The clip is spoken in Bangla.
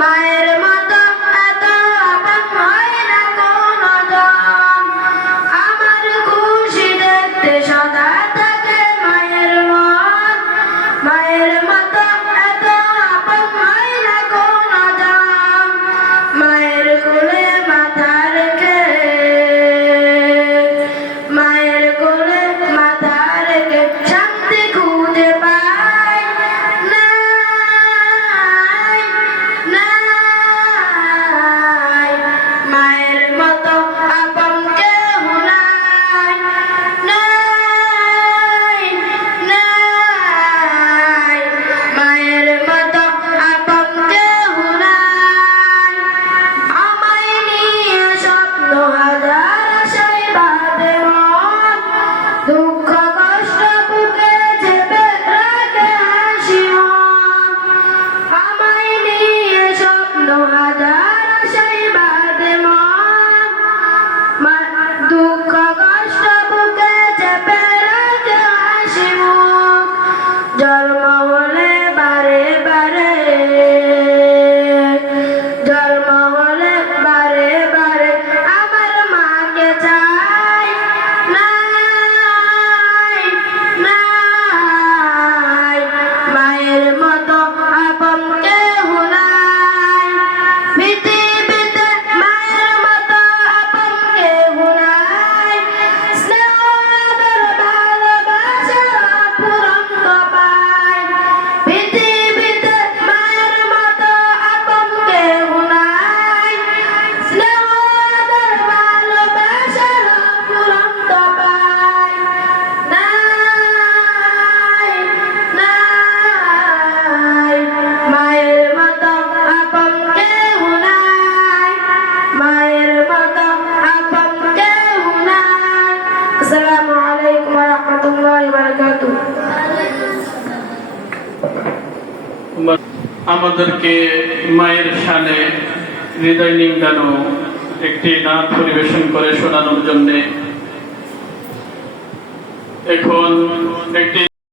মায়ের মতো এত আপন হয় না কোনো জন, আমার খুশি দেখতে সদা থাকে মায়ের মন। মায়ের মতো এত আপন হয় না কোনো জন, মায়ের কোলে মাথা রেখে, মায়ের কোলে মাথা রেখে শান্তি খুঁজে পাই। নাই নাই মায়ের মতো আপন কেউ নাই। নাই নাই মায়ের মতো আপন কেউ নাই। আমায় নিয়ে স্বপ্ন হাজার আশায় বাঁধে মন, দুঃখ কষ্ট বুকে চেপে রাখে হাসি মন। আমায় নিয়ে স্বপ্ন হাজার আশায় বাঁধে মন, দুঃখ কষ্ট বুকে চেপে রাখে হাসি মুখ। জন্ম হলে বারে বারে, জন্ম হলে বারে বারে আমার মাকে চাই। নাই নাই মায়ের মতো আপন কেউ নাই। পৃথিবীতে মায়ের মতো আপন কেউ নাই। স্নেহ আদর ভালোবাসা অফুরন্ত পাই। পৃথিবীতে মায়ের মতো আপন কেউ নাই। স্নেহ আদর ভালোবাসা অফুরন্ত পাই। নাই নাই মায়ের মতো আপন কেউ নাই। মায়ের মতো আপন কেউ নাই। আসসালামু আলাইকুম ওয়া রাহমাতুল্লাহি ওয়া বারাকাতুহু। আমাদেরকে মায়ের শানে হৃদয় নিংড়ানো একটি নাচ পরিবেশন করে শোনানোর জন্যে এখন একটি